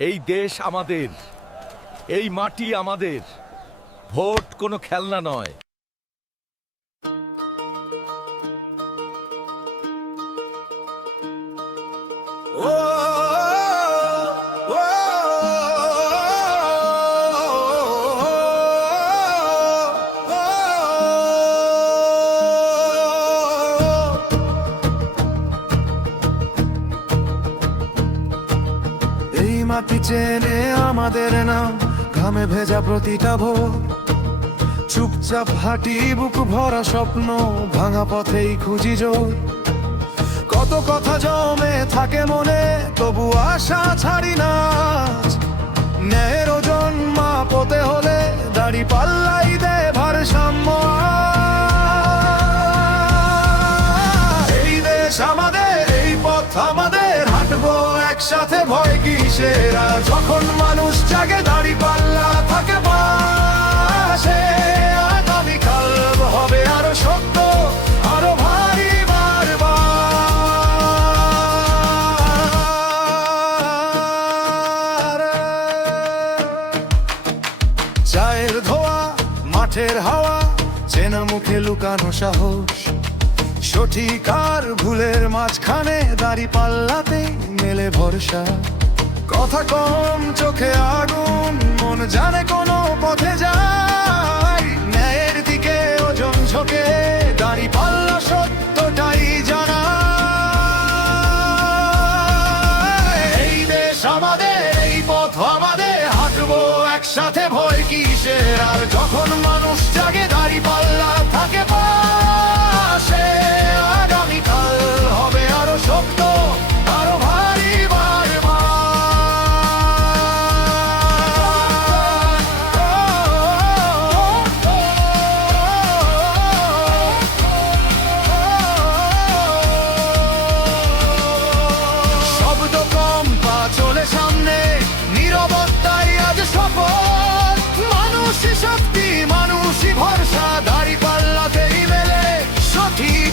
এই দেশ আমাদের এই মাটি আমাদের। ভোট কোনো খেলনা নয়। এই মাটি চেনে আমাদের নাম। ঘামে ভেজা প্রতিটা ভোর। চুপচাপ হাঁটি, বুক ভরা স্বপ্ন, ভাঙা পথেই খুঁজি জোর। কত কথা জমে থাকে মনে, তবু আশা ছাড়ি না ন্যায়ের ওজন মাপতে হলে দাড়ি পাল্লাই দে ভারসাম্য। এই দেশ আমাদের, এই পথ আমাদের, হাঁটবো একসাথে, ভয় আর যখন মানুষ জাগে দাড়ি পাল্লা থাকে পাশে আগামীকাল হবে আরও শক্ত, আরও ভারী বারবার। চায়ের ধোয়া, মাঠের হাওয়া, চেনা মুখে লুকানো সাহস। সঠিক আর ভুলের মাঝখানে দাড়ি পাল্লাতে মেলে ভরসা। কথা কম, চোখে আগুন, মন জানে কোনো পথে যায়। ন্যায়ের দিকে ওজন ঝোঁকে, দাড়ি পাল্লা সত্যটাই জানা। এই দেশ আমাদের, এই পথ আমাদের, হাঁটবো একসাথে, ভয় কিসের? আর যখন মানুষ জাগে, দাড়ি পাল্লা শপথ। মানুষই শক্তি, মানুষই ভরসা, দাড়ি পাল্লাতেই মেলে সঠিক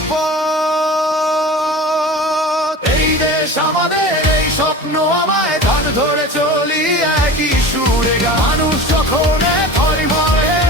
এই দেশ আমাদের, এই স্বপ্ন আমায় ধান ধরে চলি, একই সুরে মানুষ যখন হয়